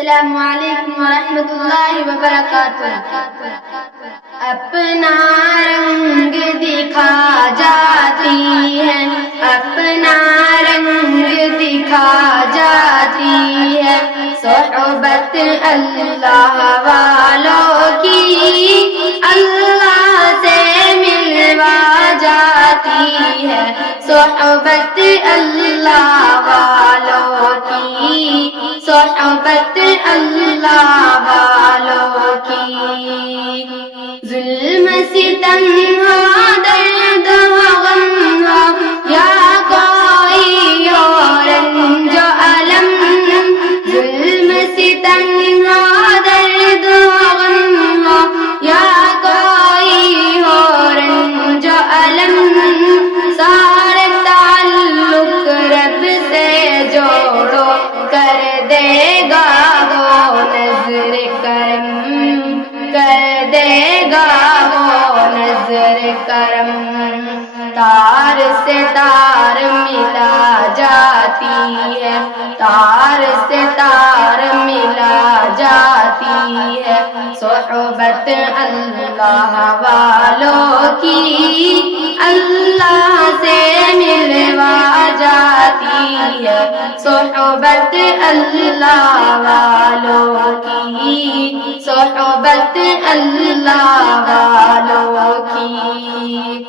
السلام علیکم ورحمۃ اللہ وبرکاتہ۔ اپنا رنگ دکھا جاتی ہے، اپنا رنگ دکھا جاتی ہے، صحبت اللہ والوں کی اللہ سے ملوا جاتی ہے، صحبت اللہ والوں کی، صحبت اللہ والوں کی۔ ظلم ستم ہو، درد ہو، غم ہو، یا کوئی اور رنج و الم، ظلم ستم ہو، درد ہو، غم ہو، یا کوئی اور رنج و الم، سارے تعلق رب سے جوڑو، کر دے گا وہ نظر کرم، کر دے گا وہ نظر کرم۔ تار سے تار ملا جاتی ہے، تار سے تار ملا جاتی ہے، صحبت اللہ والوں کی اللہ سے ملوا جاتی ہے، صحبت اللہ والوں کی، صحبت اللہ والوں کی۔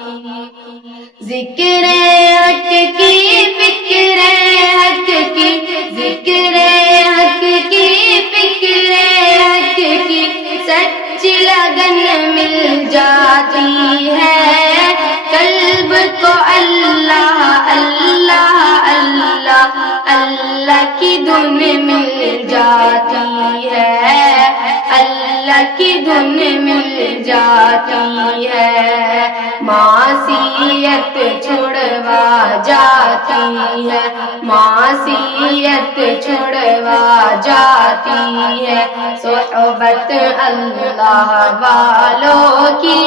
ذکر حق کی، فکر حق کی، ذکر حق کی، فکر حق کی، سچی لگن مل جاتی ہے، قلب کو اللہ اللہ اللہ اللہ کی دھن مل جاتی ہے، اللہ کی دھن مل جاتی ہے، معصیت چھڑوا جاتی ہے، معصیت چھڑوا جاتی ہے، صحبت اللہ والوں کی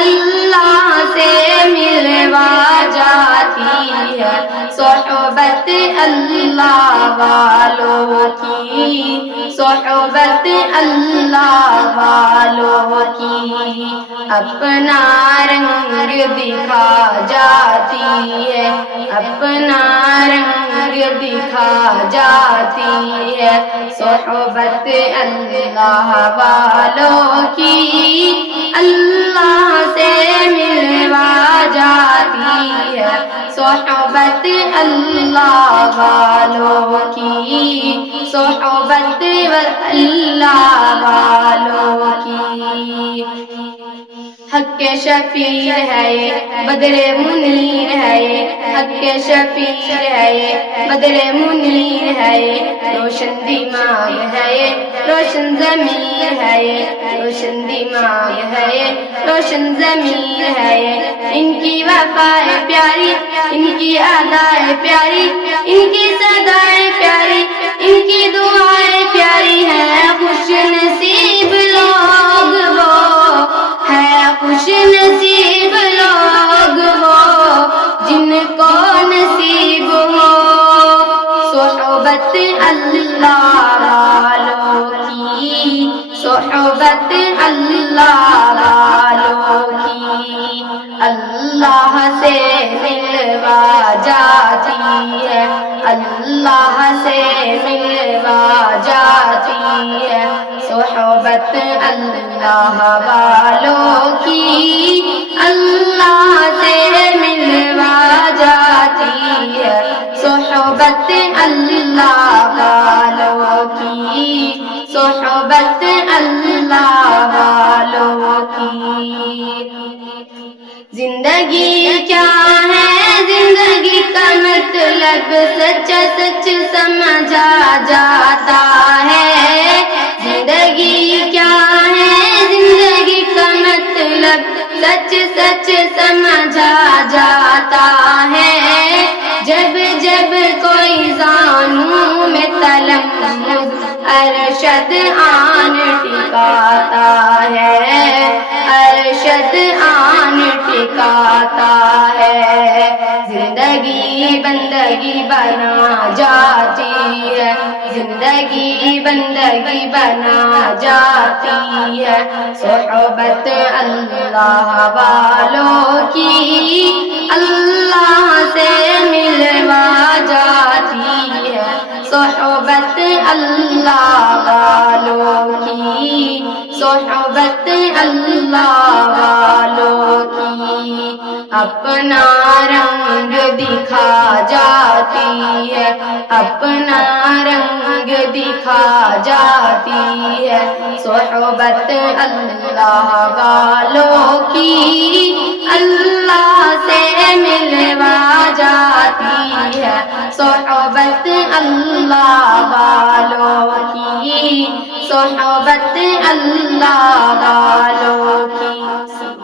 اللہ سے ملوا جاتی ہے، صحبت اللہ والوں کی، صحبت اللہ والوں کی۔ اپنا رنگ دکھا جاتی ہے، اپنا رنگ دکھا جاتی ہے، صحبت اللہ والوں کی اللہ سے ملوا جاتی ہے، صحبت اللہ والوں کی، صحبت اللہ والوں کی۔ حق شفیع ہے یہ، بدر منیر ہے یہ، حق شفیع ہے یہ، بدر منیر ہے یہ، روشن دماغ ہے یہ، روشن ضمیر ہے یہ، روشن دماغ ہے یہ، روشن ضمیر ہے یہ۔ ان کی وفائیں پیاری، ان کی ادائیں پیاری، ان کی صدائیں پیاری، ان کی دعائیں پیاری ہیں، خوش نصیب لوگ وہ ہے، خوش نصیب لوگ وہ جن کو نصیب ہو صحبت اللہ والوں کی، صحبت اللہ والوں کی۔ اللہ سے ملوا جاتی ہے، اللہ سے ملوا جاتی ہے، صحبت اللہ والوں کی اللہ سے ملوا جاتی ہے، صحبت اللہ والوں کی، صحبت اللہ والوں کی۔ زندگی کیا ہے، زندگی کا مطلب سچا سچ سمجھا جاتا ہے، زندگی کیا ہے، زندگی کا مطلب سچ سچ سمجھا جاتا ہے، جب جب کوئی زانوں میں تلمذ ارشد آن ٹکاتا ہے، ارشد آن سکھاتا ہے، زندگی بندگی بنا جاتی ہے، زندگی بندگی بنا جاتی ہے، صحبت اللہ والوں کی اللہ سے ملوا جاتی ہے، صحبت اللہ والوں کی، صحبت اللہ والوں کی اپنا رنگ دکھا جاتی ہے، اپنا رنگ دکھا جاتی ہے، صحبت اللہ والوں کی اللہ سے ملوا جاتی ہے، صحبت اللہ والوں کی، صحبت اللہ والوں کی